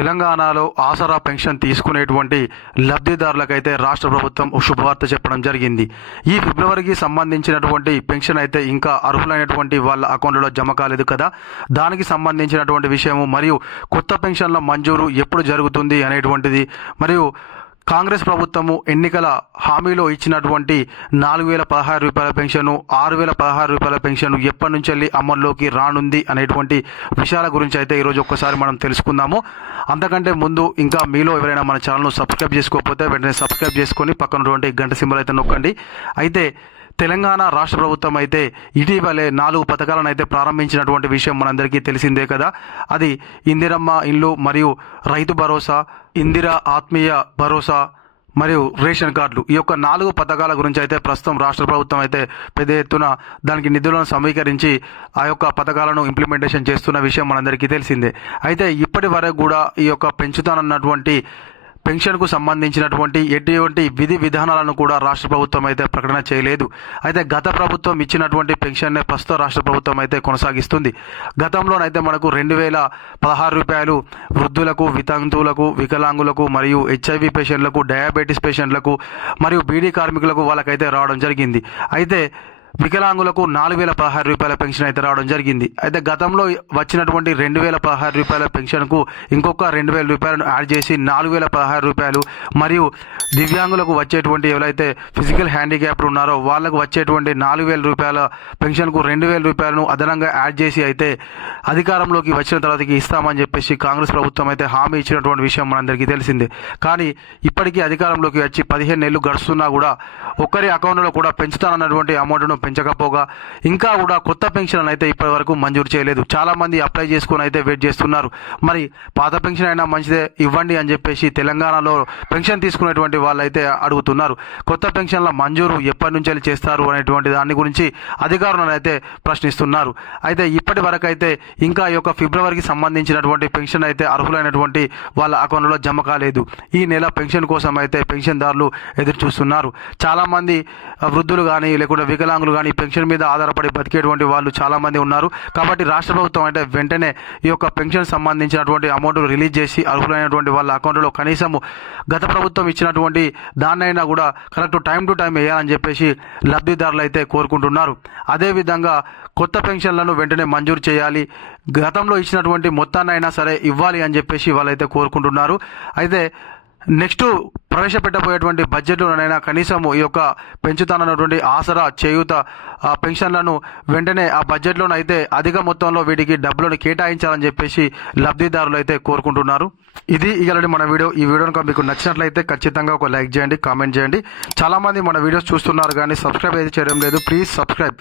తెలంగాణలో ఆసరా పెన్షన్ తీసుకునేటువంటి లబ్ధిదారులకైతే రాష్ట్ర ప్రభుత్వం శుభవార్త చెప్పడం జరిగింది. ఈ ఫిబ్రవరికి సంబంధించినటువంటి పెన్షన్ అయితే ఇంకా అర్హులైనటువంటి వాళ్ళ అకౌంట్లో జమ కాలేదు కదా. దానికి సంబంధించినటువంటి విషయము మరియు కొత్త పెన్షన్ల మంజూరు ఎప్పుడు జరుగుతుంది అనేటువంటిది, మరియు కాంగ్రెస్ ప్రభుత్వము ఎన్నికల హామీలో ఇచ్చినటువంటి 4,016 రూపాయల పెన్షను, 6,016 రూపాయల పెన్షను ఎప్పటి నుంచి వెళ్ళి అమల్లోకి రానుంది అనేటువంటి విషయాల గురించి అయితే ఈరోజు ఒక్కసారి మనం తెలుసుకుందాము. అంతకంటే ముందు ఇంకా మీలో ఎవరైనా మన ఛానల్ను సబ్స్క్రైబ్ చేసుకోకపోతే వెంటనే సబ్స్క్రైబ్ చేసుకొని పక్కనటువంటి గంట సింబల్ అయితే నొక్కండి. అయితే తెలంగాణ రాష్ట్ర ప్రభుత్వం అయితే ఇటీవలే 4 పథకాలను అయితే ప్రారంభించినటువంటి విషయం మనందరికీ తెలిసిందే కదా. అది ఇందిరమ్మ ఇల్లు మరియు రైతు భరోసా, ఇందిరా ఆత్మీయ భరోసా మరియు రేషన్ కార్డులు. ఈ యొక్క 4 పథకాల గురించి అయితే ప్రస్తుతం రాష్ట్ర ప్రభుత్వం అయితే పెద్ద ఎత్తున దానికి నిధులను సమీకరించి ఆ యొక్క పథకాలను ఇంప్లిమెంటేషన్ చేస్తున్న విషయం మనందరికీ తెలిసిందే. అయితే ఇప్పటి వరకు కూడా ఈ యొక్క పెంచుతానన్నటువంటి పెన్షన్కు సంబంధించినటువంటి ఎటువంటి విధి విధానాలను కూడా రాష్ట్ర ప్రభుత్వం అయితే ప్రకటన చేయలేదు. అయితే గత ప్రభుత్వం ఇచ్చినటువంటి పెన్షన్నే ప్రస్తుత రాష్ట్ర ప్రభుత్వం అయితే కొనసాగిస్తుంది. గతంలోనైతే మనకు 2,016 రూపాయలు వృద్ధులకు, వితంతువులకు, వికలాంగులకు మరియు HIV పేషెంట్లకు, డయాబెటీస్ పేషెంట్లకు మరియు బీడీ కార్మికులకు వాళ్ళకైతే రావడం జరిగింది. అయితే వికలాంగులకు 4,016 రూపాయల పెన్షన్ అయితే రావడం జరిగింది. అయితే గతంలో వచ్చినటువంటి 2,016 రూపాయల పెన్షన్కు ఇంకొక 2,000 రూపాయలను యాడ్ చేసి 4,016 రూపాయలు, మరియు దివ్యాంగులకు వచ్చేటువంటి ఎవరైతే ఫిజికల్ హ్యాండిక్యాప్డ్ ఉన్నారో వాళ్ళకు వచ్చేటువంటి 4,000 రూపాయల పెన్షన్కు 2,000 రూపాయలను అదనంగా యాడ్ చేసి అయితే అధికారంలోకి వచ్చిన తర్వాతకి ఇస్తామని చెప్పేసి కాంగ్రెస్ ప్రభుత్వం అయితే హామీ ఇచ్చినటువంటి విషయం మనందరికీ తెలిసిందే. కానీ ఇప్పటికీ అధికారంలోకి వచ్చి 15 నెలలు గడుస్తున్నా కూడా ఒక్కరి అకౌంట్లో కూడా పెంచుతానన్నటువంటి అమౌంట్ను పెంచకపోగా ఇంకా కూడా కొత్త పెన్షన్ అయితే ఇప్పటి వరకు మంజూరు చేయలేదు. చాలా మంది అప్లై చేసుకుని అయితే వెయిట్ చేస్తున్నారు. మరి పాత పెన్షన్ అయినా మంచిదే ఇవ్వండి అని చెప్పేసి తెలంగాణలో పెన్షన్ తీసుకునేటువంటి వాళ్ళు అయితే అడుగుతున్నారు. కొత్త పెన్షన్ల మంజూరు ఎప్పటి నుంచి చేస్తారు అనేటువంటి దాని గురించి అధికారులను అయితే ప్రశ్నిస్తున్నారు. అయితే ఇప్పటి వరకు అయితే ఇంకా ఈ యొక్క ఫిబ్రవరికి సంబంధించినటువంటి పెన్షన్ అయితే అర్హులైనటువంటి వాళ్ళ అకౌంట్లో జమ కాలేదు. ఈ నెల పెన్షన్ కోసం అయితే పెన్షన్దారులు ఎదురు చూస్తున్నారు. చాలా మంది వృద్ధులు కానీ లేకుంటే వికలాంగులు కానీ పెన్షన్ మీద ఆధారపడి బతికేటువంటి వాళ్ళు చాలా మంది ఉన్నారు. కాబట్టి రాష్ట్ర ప్రభుత్వం అంటే వెంటనే ఈ యొక్క పెన్షన్ సంబంధించినటువంటి అమౌంట్ రిలీజ్ చేసి అర్హులైనటువంటి వాళ్ళ అకౌంట్లో కనీసం గత ప్రభుత్వం ఇచ్చినటువంటి దాన్నైనా కూడా కరెక్ట్ టైం టు టైం వేయాలని చెప్పేసి లబ్ధిదారులు అయితే కోరుకుంటున్నారు. అదేవిధంగా కొత్త పెన్షన్లను వెంటనే మంజూరు చేయాలి, గతంలో ఇచ్చినటువంటి మొత్తాన్నైనా సరే ఇవ్వాలి అని చెప్పేసి వాళ్ళైతే కోరుకుంటున్నారు. అయితే నెక్స్ట్ ప్రవేశపెట్టబోయేటువంటి బడ్జెట్లోనైనా కనీసం ఈ యొక్క పెంచుతానన్నటువంటి ఆసరా, చేయూత పెన్షన్లను వెంటనే ఆ బడ్జెట్లోనైతే అధిక మొత్తంలో వీటికి డబ్బులను కేటాయించాలని చెప్పేసి లబ్ధిదారులు అయితే కోరుకుంటున్నారు. ఇది ఇలాంటి మన వీడియో. ఈ వీడియో కనుక మీకు నచ్చినట్లయితే ఖచ్చితంగా ఒక లైక్ చేయండి, కామెంట్ చేయండి. చాలామంది మన వీడియోస్ చూస్తున్నారు కానీ సబ్స్క్రైబ్ అయితే చేయడం లేదు. Please subscribe.